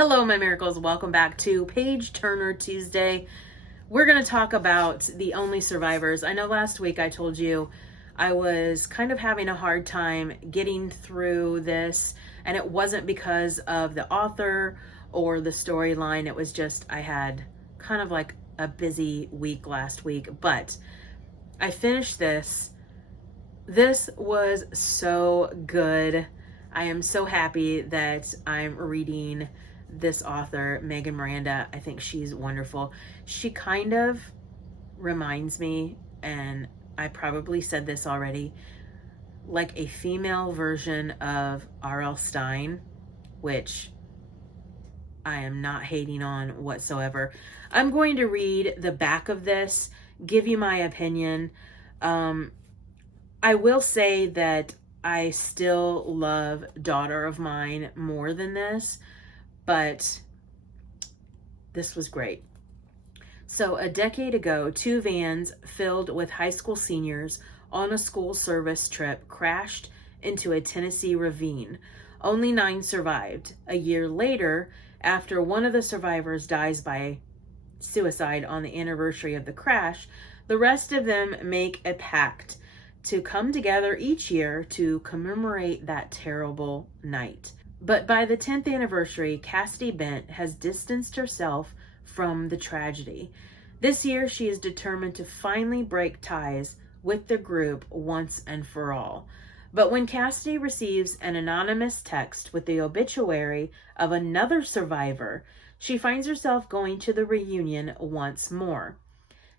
Hello, my miracles. Welcome back to Page Turner Tuesday. We're going to talk about The Only Survivors. I know last week I told you I was kind of having a hard time getting through this, and it wasn't because of the author or the storyline. It was just I had kind of like a busy week last week, but I finished this. This was so good. I am so happy that I'm reading this author, Megan Miranda. I think she's wonderful. She kind of reminds me, and I probably said this already, like a female version of R.L. Stine, which I am not hating on whatsoever. I'm going to read the back of this, give you my opinion. I will say that I still love Daughter of Mine more than this, but this was great. So a decade ago, two vans filled with high school seniors on a school service trip crashed into a Tennessee ravine. Only 9 survived. A year later, after one of the survivors dies by suicide on the anniversary of the crash, the rest of them make a pact to come together each year to commemorate that terrible night. But by the 10th anniversary, Cassidy Bent has distanced herself from the tragedy. This year, she is determined to finally break ties with the group once and for all. But when Cassidy receives an anonymous text with the obituary of another survivor, she finds herself going to the reunion once more.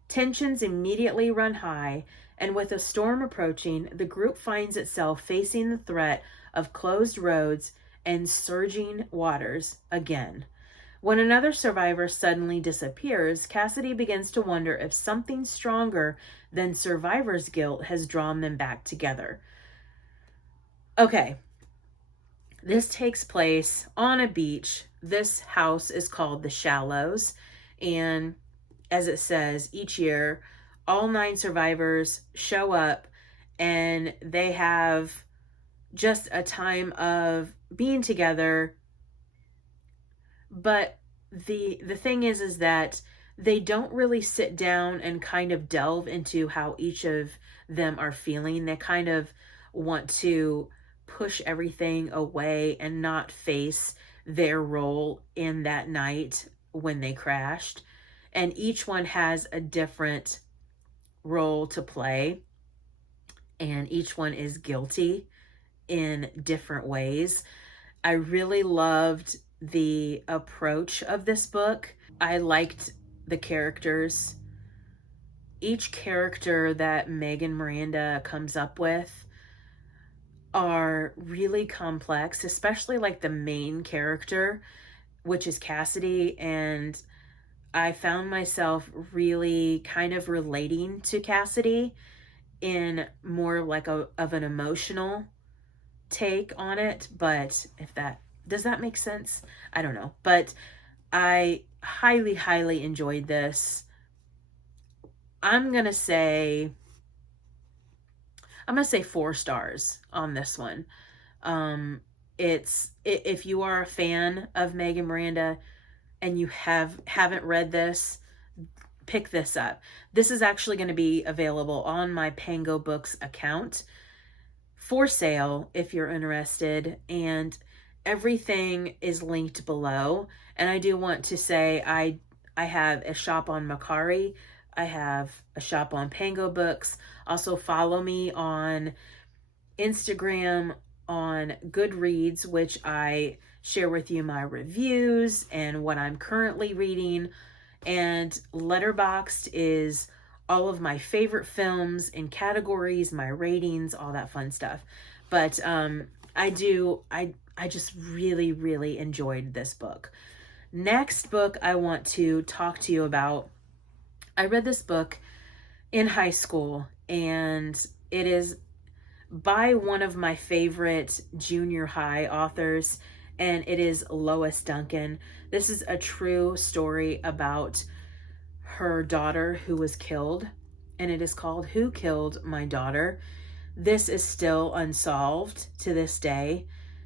Tensions immediately run high, and with a storm approaching, the group finds itself facing the threat of closed roads and surging waters again. When another survivor suddenly disappears, Cassidy begins to wonder if something stronger than survivor's guilt has drawn them back together. Okay, this takes place on a beach. This house is called The Shallows, and as it says, each year, all 9 survivors show up and they have just a time of being together. But the thing is that they don't really sit down and kind of delve into how each of them are feeling. They kind of want to push everything away and not face their role in that night when they crashed. And each one has a different role to play, and each one is guilty in different ways. I really loved the approach of this book. I liked the characters. Each character that Megan Miranda comes up with are really complex, especially like the main character, which is Cassidy, and I found myself really kind of relating to Cassidy in more like of an emotional take on it. But does that make sense? I don't know. But I highly, highly enjoyed this. I'm going to say 4 stars on this one. If you are a fan of Megan Miranda and you haven't read this, pick this up. This is actually going to be available on my PangoBooks account for sale if you're interested, and everything is linked below. And I do want to say I have a shop on Mercari. I have a shop on PangoBooks. Also follow me on Instagram, on Goodreads, which I share with you my reviews and what I'm currently reading. And Letterboxd is all of my favorite films in categories, my ratings, all that fun stuff. But I just really, really enjoyed this book. Next book I want to talk to you about. I read this book in high school, and it is by one of my favorite junior high authors, and it is Lois Duncan. This is a true story about her daughter who was killed, and it is called Who Killed My Daughter? This is still unsolved to this day.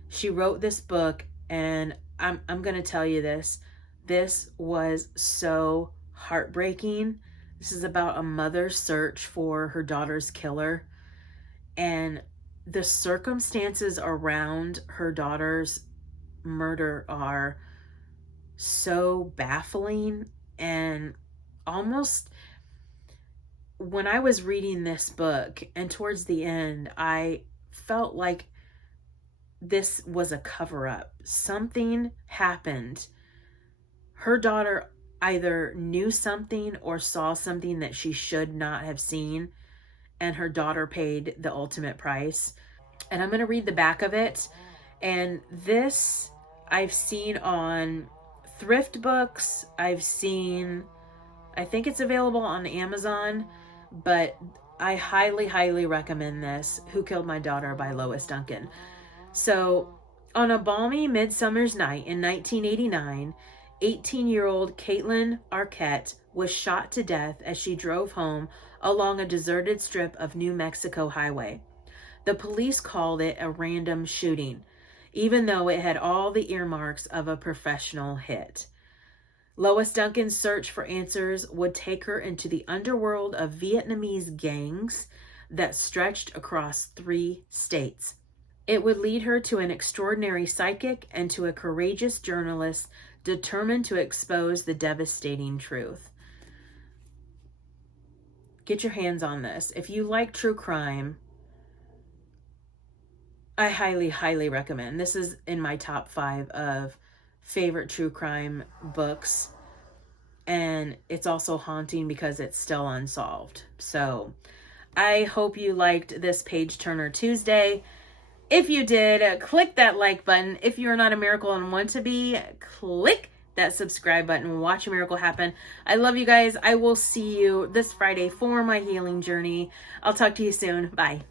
She wrote this book, and I'm going to tell you this. This was so heartbreaking. This is about a mother's search for her daughter's killer, and the circumstances around her daughter's murder are so baffling. And almost, when I was reading this book and towards the end, I felt like this was a cover up. Something happened. Her daughter either knew something or saw something that she should not have seen, and her daughter paid the ultimate price. And I'm going to read the back of it. And this I've seen on thrift books. I think it's available on Amazon, but I highly, highly recommend this. Who Killed My Daughter by Lois Duncan. So, on a balmy midsummer's night in 1989, 18-year-old Caitlin Arquette was shot to death as she drove home along a deserted strip of New Mexico highway. The police called it a random shooting, even though it had all the earmarks of a professional hit. Lois Duncan's search for answers would take her into the underworld of Vietnamese gangs that stretched across 3 states. It would lead her to an extraordinary psychic and to a courageous journalist determined to expose the devastating truth. Get your hands on this. If you like true crime, I highly, highly recommend. This is in my top 5 of favorite true crime books. And it's also haunting because it's still unsolved. So I hope you liked this Page Turner Tuesday. If you did, click that like button. If you're not a miracle and want to be, click that subscribe button and watch a miracle happen. I love you guys. I will see you this Friday for my healing journey. I'll talk to you soon. Bye.